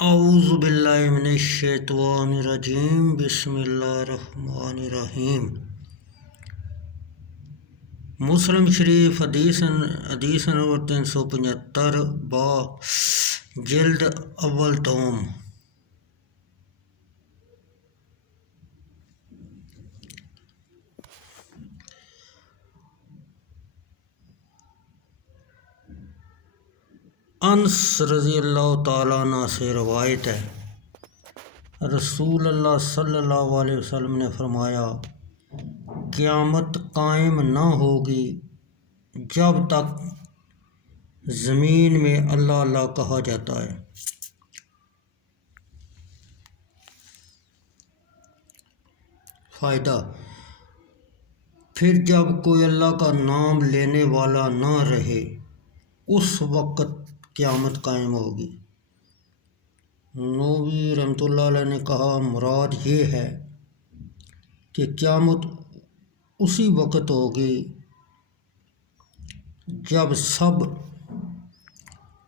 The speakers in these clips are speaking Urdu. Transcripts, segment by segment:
اعوذ باللہ من الشیطان الرجیم بسم اللہ الرحمن الرحیم۔ مسلم شریف حدیث نمبر 375 با جلد اول توم۔ انس رضی اللہ تعالیٰ عنہ سے روایت ہے، رسول اللہ صلی اللہ علیہ وسلم نے فرمایا، قیامت قائم نہ ہوگی جب تک زمین میں اللہ اللہ کہا جاتا ہے۔ فائدہ: پھر جب کوئی اللہ کا نام لینے والا نہ رہے اس وقت قیامت قائم ہوگی۔ نووی رحمۃ اللہ علیہ نے کہا، مراد یہ ہے کہ قیامت اسی وقت ہوگی جب سب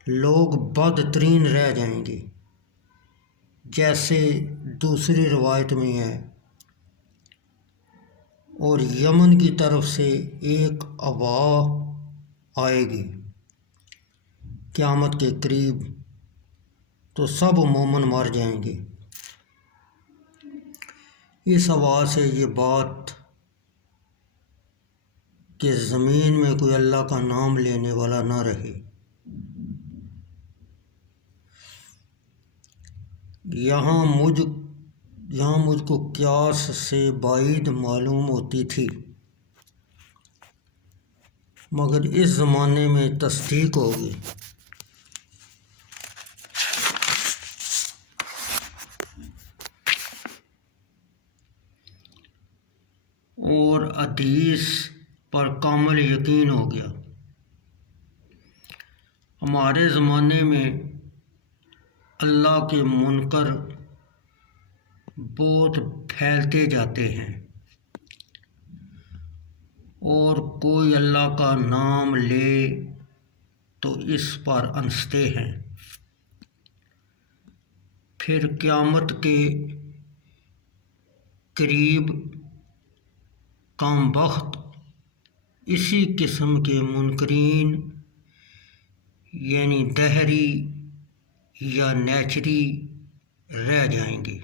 لوگ بدترین رہ جائیں گے، جیسے دوسری روایت میں ہے، اور یمن کی طرف سے ایک ہوا آئے گی قیامت کے قریب تو سب مومن مر جائیں گے۔ اس ہوا سے یہ بات کہ زمین میں کوئی اللہ کا نام لینے والا نہ رہے، یہاں مجھ کو قیاس سے بعید معلوم ہوتی تھی، مگر اس زمانے میں تصدیق ہوگی۔ اور حدیث پر کامل یقین ہو گیا۔ ہمارے زمانے میں اللہ کے منکر بہت پھیلتے جاتے ہیں، اور کوئی اللہ کا نام لے تو اس پر ہنستے ہیں۔ پھر قیامت کے قریب کام بخت اسی قسم کے منکرین یعنی دہری یا نیچری رہ جائیں گے،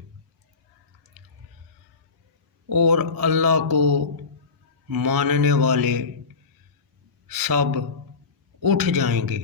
اور اللہ کو ماننے والے سب اٹھ جائیں گے۔